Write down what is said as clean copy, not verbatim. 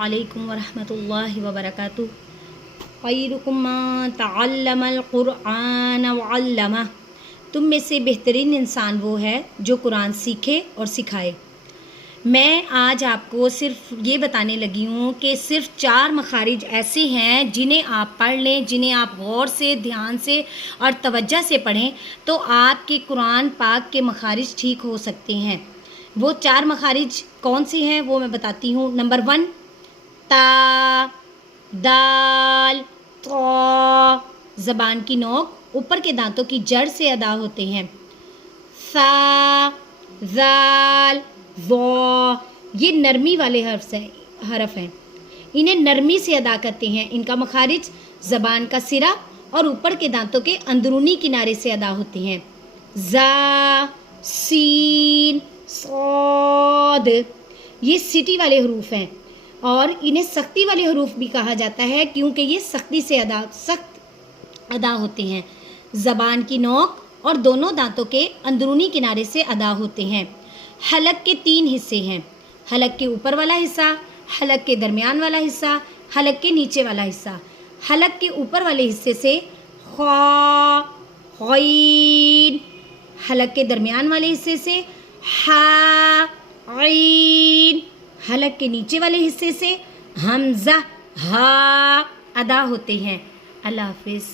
अस्सलामुअलैकुम वरहमतुल्लाहि वबरकातुहू। खैरुकुम मन तअल्लमल कुरआन वअल्लमह। तुम में से बेहतरीन इंसान वो है जो कुरान सीखे और सिखाए। मैं आज आपको सिर्फ ये बताने लगी हूँ कि सिर्फ 4 मखारिज ऐसे हैं जिन्हें आप पढ़ लें, जिन्हें आप गौर से, ध्यान से और तवज्जो से पढ़ें तो आपके कुरान पाक के मखारिज ठीक हो सकते हैं। वो 4 मखारिज कौन से हैं वो मैं बताती हूँ। नंबर 1 ता, दाल, तो ज़बान की नोक ऊपर के दांतों की जड़ से अदा होते हैं। सा, जाल, वो ये नरमी वाले हरफ हैं, इन्हें नरमी से अदा करते हैं। इनका मखारिज ज़बान का सिरा और ऊपर के दांतों के अंदरूनी किनारे से अदा होते हैं। जा, सीन, सौद ये सीटी वाले हरूफ हैं और इन्हें सख्ती वाले हरूफ भी कहा जाता है क्योंकि ये सख्ती से सख्त अदा होते हैं। ज़बान की नोक और दोनों दांतों के अंदरूनी किनारे से अदा होते हैं। हलक के 3 हिस्से हैं, हलक के ऊपर वाला हिस्सा, हलक के दरमियान वाला हिस्सा, हलक के नीचे वाला हिस्सा। हलक के ऊपर वाले हिस्से से खा, गैन, हलक के दरमियान वाले हिस्से से हा, गैन, हलक के नीचे वाले हिस्से से हमज़ा, हा अदा होते हैं। अल्लाह हाफिज़।